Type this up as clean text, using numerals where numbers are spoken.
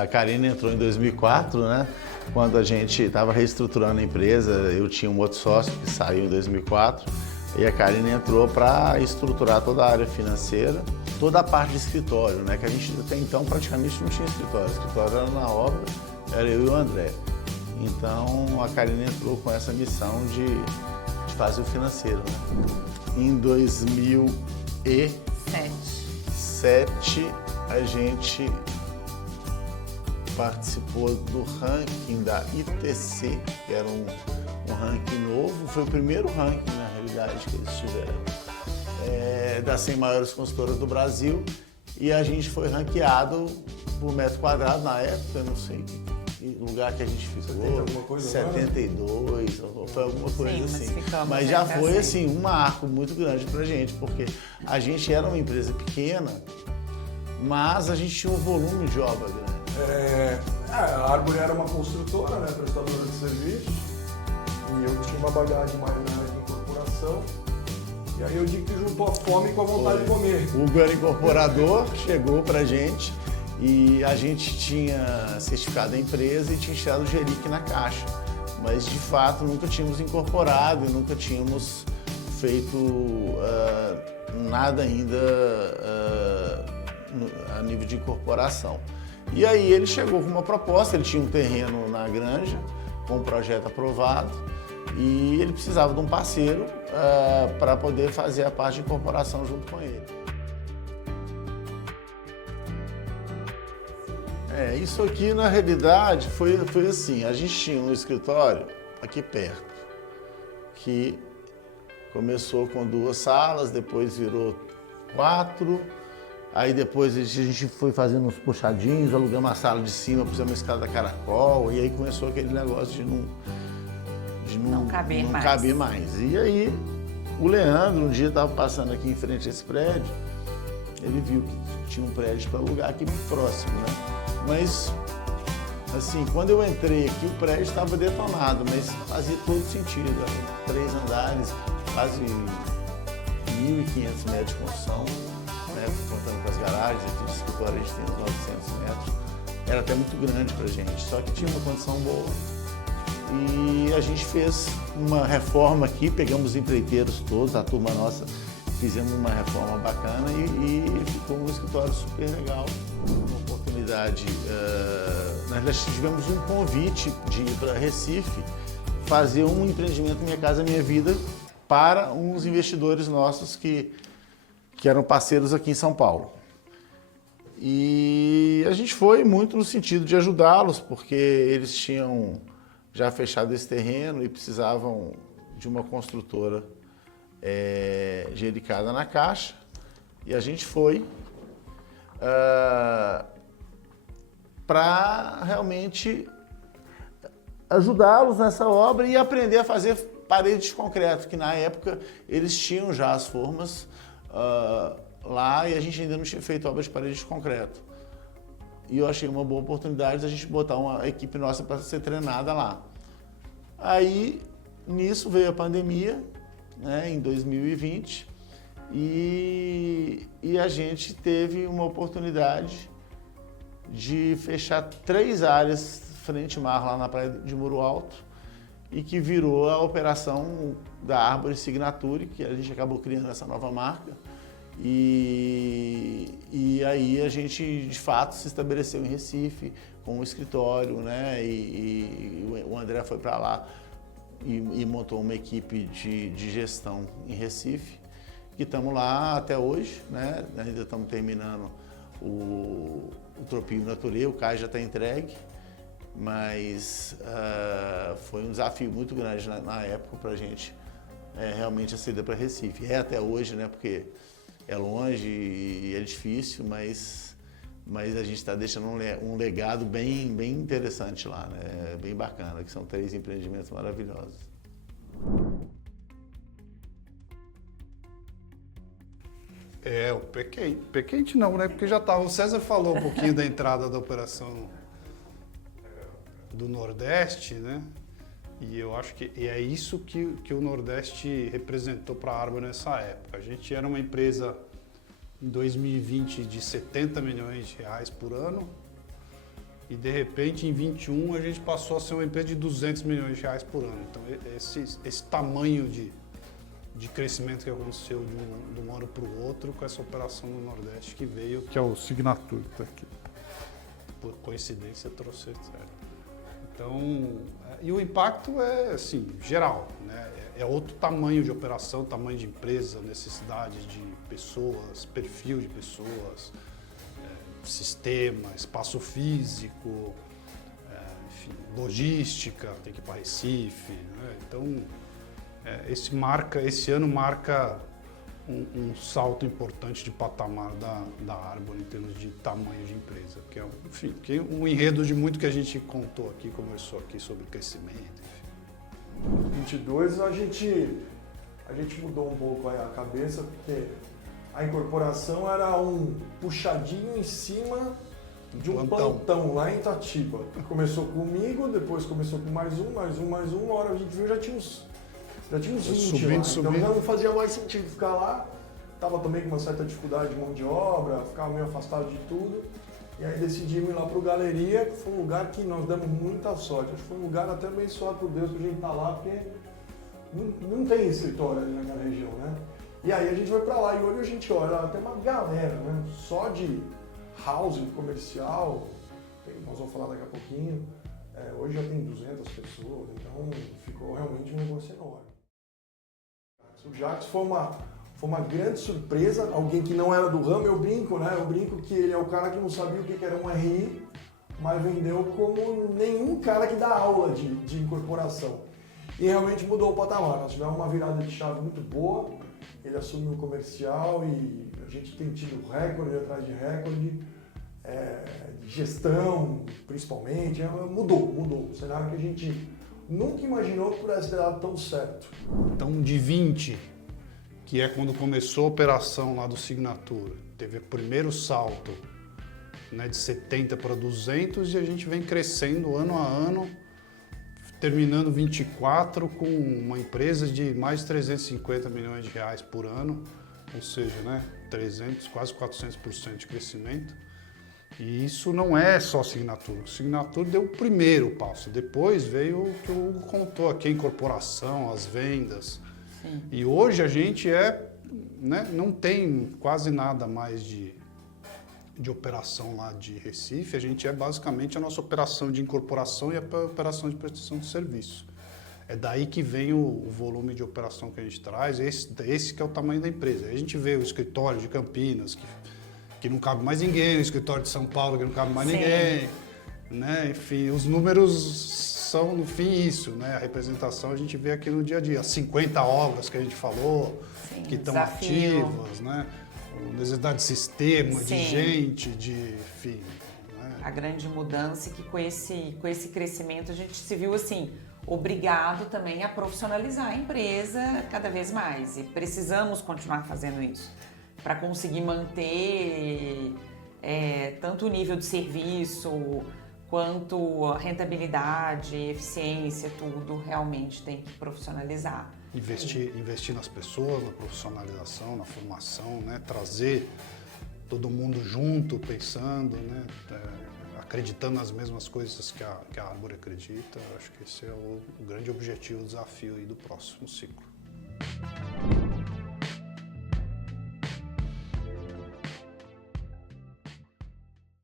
A Karine entrou em 2004, né? Quando a gente estava reestruturando a empresa, eu tinha um outro sócio que saiu em 2004 e a Karine entrou para estruturar toda a área financeira, toda a parte de escritório, né? Que a gente até então praticamente não tinha escritório. O escritório era na obra, era eu e o André. Então a Karine entrou com essa missão de fazer o financeiro, né? Em 2007 a gente participou do ranking da ITC, que era um ranking novo, foi o primeiro ranking, na realidade, que eles tiveram, das 100 maiores consultoras do Brasil, e a gente foi ranqueado por metro quadrado na época, eu não sei que lugar que a gente ficou, 72, ou foi alguma coisa assim. Mas já foi assim, um marco muito grande pra gente, porque a gente era uma empresa pequena, mas a gente tinha um volume de obra grande. A Árvore era uma construtora, né, prestadora de serviços, e eu tinha uma bagagem mais na área de incorporação, e aí eu digo que juntou a fome com a vontade de comer. O Hugo era incorporador, chegou pra gente, e a gente tinha certificado a empresa e tinha tirado o Geric na caixa, mas de fato nunca tínhamos incorporado e nunca tínhamos feito nada ainda a nível de incorporação. E aí ele chegou com uma proposta, ele tinha um terreno na granja, com um projeto aprovado, e ele precisava de um parceiro para poder fazer a parte de incorporação junto com ele. Isso aqui na realidade foi assim, a gente tinha um escritório aqui perto, que começou com 2 salas, depois virou 4, aí depois a gente foi fazendo uns puxadinhos, alugamos a sala de cima, pusemos uma escada caracol, e aí começou aquele negócio de não caber mais. E aí o Leandro um dia estava passando aqui em frente a esse prédio, ele viu que tinha um prédio para alugar aqui muito próximo, né? Mas, assim, quando eu entrei aqui, o prédio estava detonado, mas fazia todo sentido. Eram 3 andares, quase 1.500 metros de construção, né, contando com as garagens, aqui de escritório a gente tem uns 900 metros. Era até muito grande pra gente, só que tinha uma condição boa. E a gente fez uma reforma aqui, pegamos os empreiteiros todos, a turma nossa, fizemos uma reforma bacana e ficou um escritório super legal. Uma oportunidade, nós tivemos um convite de ir para Recife fazer um empreendimento Minha Casa Minha Vida para uns investidores nossos que eram parceiros aqui em São Paulo. E a gente foi muito no sentido de ajudá-los, porque eles tinham já fechado esse terreno e precisavam de uma construtora gericada na caixa, e a gente foi para realmente ajudá-los nessa obra e aprender a fazer paredes de concreto, que na época eles tinham já as formas lá e a gente ainda não tinha feito obras de parede de concreto. E eu achei uma boa oportunidade de a gente botar uma equipe nossa para ser treinada lá. Aí, nisso veio a pandemia, né, em 2020, e a gente teve uma oportunidade de fechar 3 áreas frente-mar lá na praia de Muro Alto, e que virou a operação da Árvore Signature, que a gente acabou criando essa nova marca. E aí a gente, de fato, se estabeleceu em Recife, com um escritório, né? E o André foi para lá e montou uma equipe de gestão em Recife, que estamos lá até hoje, né? Ainda estamos terminando o Tropinho Natureza, o cais já está entregue, mas foi um desafio muito grande na época para a gente realmente aceder para Recife. É até hoje, né? Porque é longe e é difícil, mas a gente está deixando um legado bem interessante lá, né? Bem bacana, que são 3 empreendimentos maravilhosos. Eu pequei. Pequei não, né? Porque já estava. O César falou um pouquinho da entrada da operação do Nordeste, né? E eu acho que é isso que o Nordeste representou para a Árvore nessa época. A gente era uma empresa em 2020 de 70 milhões de reais por ano e de repente em 21 a gente passou a ser uma empresa de 200 milhões de reais por ano. Então esse tamanho de crescimento que aconteceu de um ano para o outro com essa operação no Nordeste que veio, que é o Signature, tá aqui. Por coincidência trouxe certo. Então, e o impacto é assim, geral, né? É outro tamanho de operação, tamanho de empresa, necessidade de pessoas, perfil de pessoas, sistema, espaço físico, enfim, logística, tem que ir para Recife, né? Então, esse ano marca um salto importante de patamar da Arbor em termos de tamanho de empresa, que é, enfim, que um enredo de muito que a gente contou aqui, conversou aqui sobre crescimento, enfim. 22 a gente mudou um pouco a cabeça, porque a incorporação era um puxadinho em cima de um plantão lá em Itatiba. Começou comigo, depois começou com mais um, uma hora a gente viu, já tinha uns 20 lá. Então já não fazia mais sentido ficar lá. Tava também com uma certa dificuldade de mão de obra, ficava meio afastado de tudo. E aí decidimos ir lá pro Galeria, que foi um lugar que nós demos muita sorte. Acho que foi um lugar até abençoado por Deus pra gente estar lá, porque não tem escritório ali naquela região, né? E aí a gente vai pra lá e hoje a gente olha, tem uma galera, né? Só de housing comercial, nós vamos falar daqui a pouquinho. Hoje já tem 200 pessoas, então ficou realmente um negócio enorme. O Jacques foi uma grande surpresa, alguém que não era do ramo, eu brinco, né? Eu brinco que ele é o cara que não sabia o que era um RI, mas vendeu como nenhum cara que dá aula de incorporação. E realmente mudou o patamar, nós tivemos uma virada de chave muito boa, ele assumiu o comercial e a gente tem tido recorde atrás de recorde, de gestão principalmente, mudou, um cenário que a gente nunca imaginou que pudesse ter dado tão certo. Então, de 20, que é quando começou a operação lá do Signature, teve o primeiro salto, né, de 70 para 200 e a gente vem crescendo ano a ano, terminando 24 com uma empresa de mais de 350 milhões de reais por ano, ou seja, né, 300, quase 400% de crescimento. E isso não é só Signature. O Signature deu o primeiro passo. Depois veio o que o Hugo contou aqui, a incorporação, as vendas. Sim. E hoje a gente não tem quase nada mais de operação lá de Recife. A gente basicamente a nossa operação de incorporação e a operação de prestação de serviço. É daí que vem o volume de operação que a gente traz. Esse que é o tamanho da empresa. Aí a gente vê o escritório de Campinas, que não cabe mais ninguém, o escritório de São Paulo que não cabe mais ninguém, né? Enfim, os números são no fim isso, né? A representação a gente vê aqui no dia a dia, as 50 obras que a gente falou, Sim, que estão desafio. ativas, né? Necessidade de sistema, de Sim. gente, enfim. Né? A grande mudança que com esse crescimento a gente se viu assim, obrigado também a profissionalizar a empresa cada vez mais e precisamos continuar fazendo isso para conseguir manter tanto o nível de serviço quanto a rentabilidade, eficiência, tudo realmente tem que profissionalizar. Investir nas pessoas, na profissionalização, na formação, né? Trazer todo mundo junto, pensando, né? Acreditando nas mesmas coisas que a Arbor acredita. Acho que esse é o grande objetivo, o desafio aí do próximo ciclo.